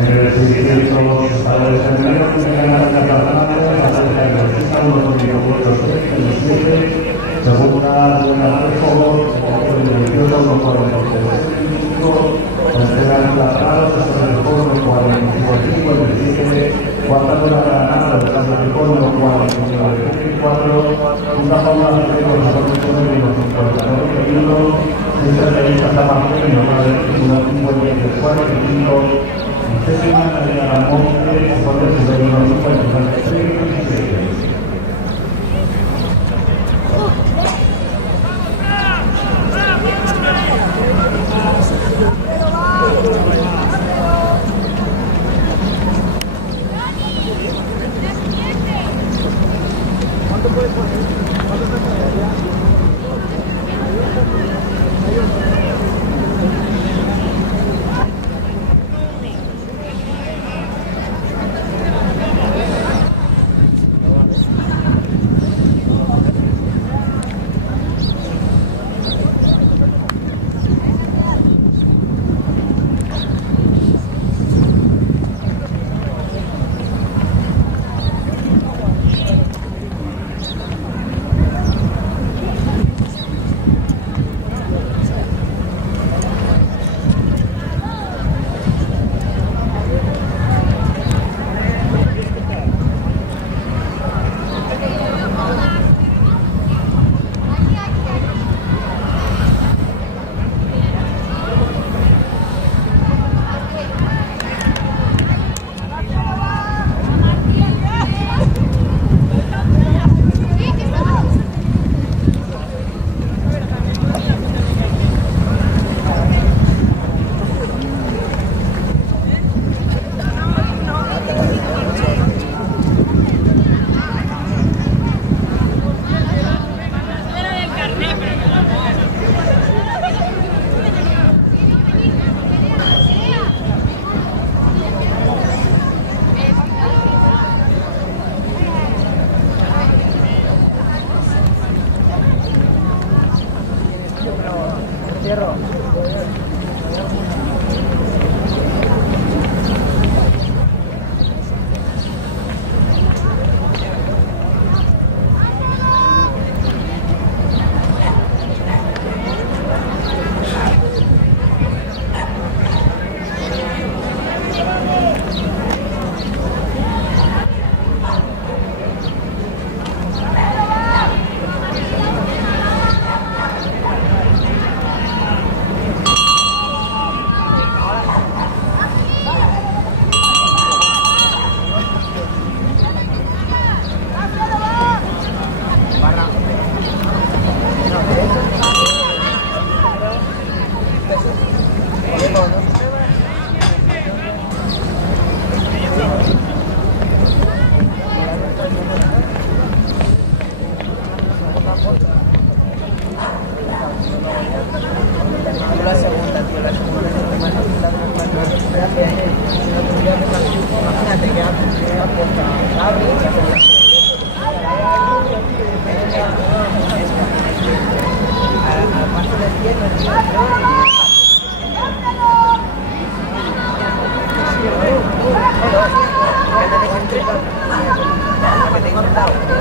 en el recibimiento para el seminario que se gana la catalana, la artista, unos videojuegos, segunda de la Fuego, el 22, los 45, Esteban Plazados, el Foro 45, el 17, Guardando la Granada, el San Francisco, 44, una forma de hacer los aportaciones de los 52, esta revista está partiendo, una 54, 5, décima, la Monte, por el 53, ¿Cuánto puede poner? ¿Cuánto se pone allá? Cierro. Que te he contado.